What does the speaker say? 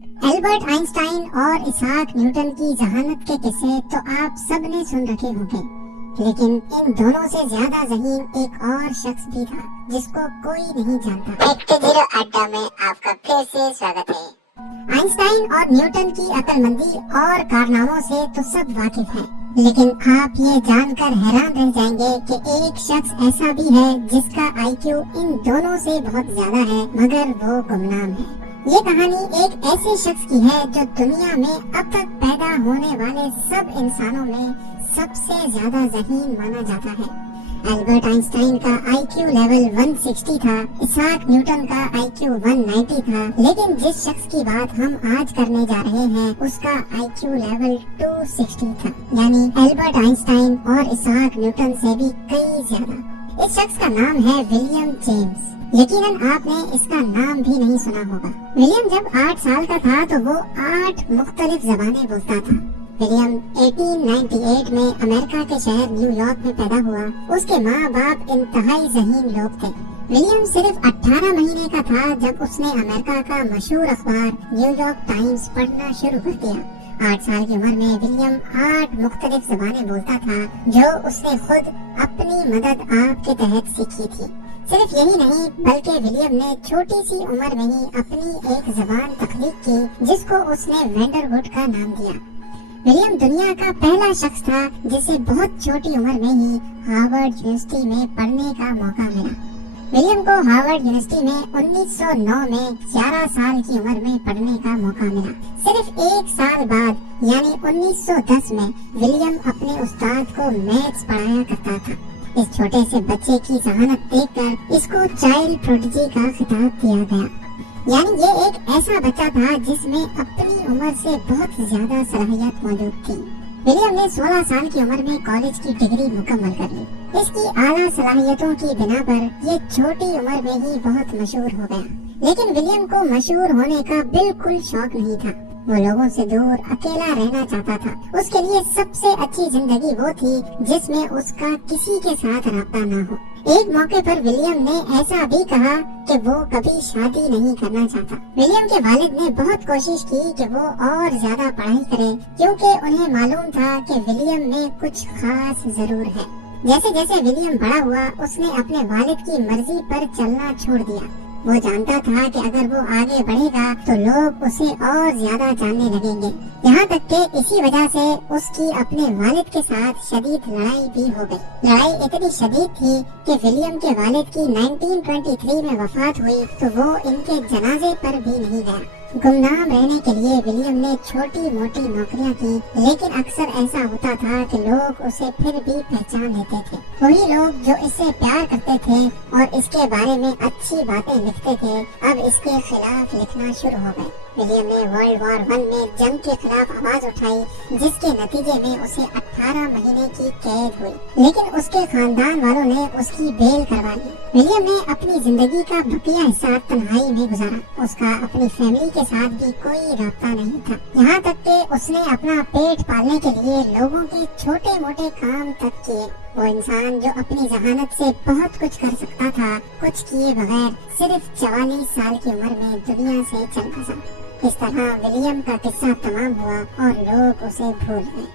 Albert Einstein और Isaac Newton की जहानत के किस्से तो आप सब ने सुन रखे होंगे, लेकिन इन दोनों से ज्यादा ज़हीन एक और शख्स भी था जिसको कोई नहीं जानता। फैक्ट जीरो अड्डा में आपका फिर से स्वागत है। आइंस्टाइन और न्यूटन की अक्लमंदी और कारनामों से तो सब वाकिफ हैं, लेकिन आप ये जानकर हैरान रह जाएंगे कि एक शख्स ऐसा भी है जिसका IQ इन दोनों से बहुत ज्यादा है, मगर वो गुमनाम है। ये कहानी एक ऐसे शख्स की है जो दुनिया में अब तक पैदा होने वाले सब इंसानों में सबसे ज्यादा ज़हीन माना जाता है। एल्बर्ट आइंस्टाइन का IQ लेवल 160 था, इसाक न्यूटन का IQ 190 था, लेकिन जिस शख्स की बात हम आज करने जा रहे हैं उसका IQ लेवल 260 था, यानी एल्बर्ट आइंस्टाइन और इसाक न्यूटन से भी कई ज्यादा। इस शख्स का नाम है विलियम जेम्स। यकीनन आपने इसका नाम भी नहीं सुना होगा। विलियम जब 8 साल का था तो वो 8 मुख्तलिफ ज़बानें बोलता था। विलियम 1898 में अमेरिका के शहर न्यूयॉर्क में पैदा हुआ। उसके माँ बाप इंतहाई ज़हीन लोग थे। विलियम सिर्फ 18 महीने का था जब उसने अमेरिका का मशहूर अखबार न्यूयॉर्क टाइम्स पढ़ना शुरू कर दिया। 8 साल की उम्र में विलियम 8 मुख्तलिफ ज़बानें बोलता था, जो उसने खुद अपनी मदद आप के तहत सीखी थी। सिर्फ यही नहीं, बल्कि विलियम ने छोटी सी उम्र में ही अपनी एक ज़बान तख्लीक की जिसको उसने वेंडरवुड का नाम दिया। विलियम दुनिया का पहला शख्स था जिसे बहुत छोटी उम्र में ही हार्वर्ड यूनिवर्सिटी में पढ़ने का मौका मिला। विलियम को हार्वर्ड यूनिवर्सिटी में 1909 में 11 साल की उम्र में पढ़ने का मौका मिला। सिर्फ 1 साल बाद यानी 1910 में विलियम अपने उस्ताद को मैथ्स पढ़ाया करता था। इस छोटे से बच्चे की जहानत देखकर इसको चाइल्ड प्रोडिजी का खिताब दिया गया, यानी ये एक ऐसा बच्चा था जिसमें अपनी उम्र से बहुत ज्यादा सलाहियत मौजूद थी। विलियम ने 16 साल की उम्र में कॉलेज की डिग्री मुकम्मल कर ली। इसकी आला सलाहियतों की बिना पर ये छोटी उम्र में ही बहुत मशहूर हो गया, लेकिन विलियम को मशहूर होने का बिल्कुल शौक नहीं था। वो लोगों से दूर अकेला रहना चाहता था। उसके लिए सबसे अच्छी जिंदगी वो थी जिसमें उसका किसी के साथ राब्ता ना हो। एक मौके पर विलियम ने ऐसा भी कहा कि वो कभी शादी नहीं करना चाहता। विलियम के वालिद ने बहुत कोशिश की कि वो और ज्यादा पढ़ाई करे, क्योंकि उन्हें मालूम था कि विलियम में कुछ खास जरूर है। जैसे जैसे विलियम बड़ा हुआ उसने अपने वालिद की मर्जी पर चलना छोड़ दिया। वो जानता था कि अगर वो आगे बढ़ेगा तो लोग उसे और ज्यादा जानने लगेंगे। यहाँ तक कि इसी वजह से उसकी अपने वालिद के साथ शदीद लड़ाई भी हो गई। लड़ाई इतनी शदीद थी कि विलियम के वालिद की 1923 में वफात हुई तो वो इनके जनाजे पर भी नहीं गया। गुमनाम रहने के लिए विलियम ने छोटी मोटी नौकरियां की, लेकिन अक्सर ऐसा होता था कि लोग उसे फिर भी पहचान लेते थे। वही लोग जो इससे प्यार करते थे और इसके बारे में अच्छी बातें लिखते थे, अब इसके खिलाफ लिखना शुरू हो गए। विलियम ने वर्ल्ड वॉर 1 में जंग के खिलाफ आवाज उठाई, जिसके नतीजे में उसे 18 महीने की कैद हुई, लेकिन उसके खानदान वालों ने उसकी बेल करवा ली। विलियम ने अपनी जिंदगी का बकिया हिस्सा तन्हाई में गुजारा। उसका अपनी फैमिली के साथ भी कोई राब्ता नहीं था, यहाँ तक कि उसने अपना पेट पालने के लिए लोगों के छोटे मोटे काम तक किए। वो इंसान जो अपनी जहानत से बहुत कुछ कर सकता था, कुछ किए बगैर सिर्फ 44 साल की उम्र में दुनिया से चल बसा। इस तरह विलियम का किस्सा तमाम हुआ और लोग उसे भूल गए।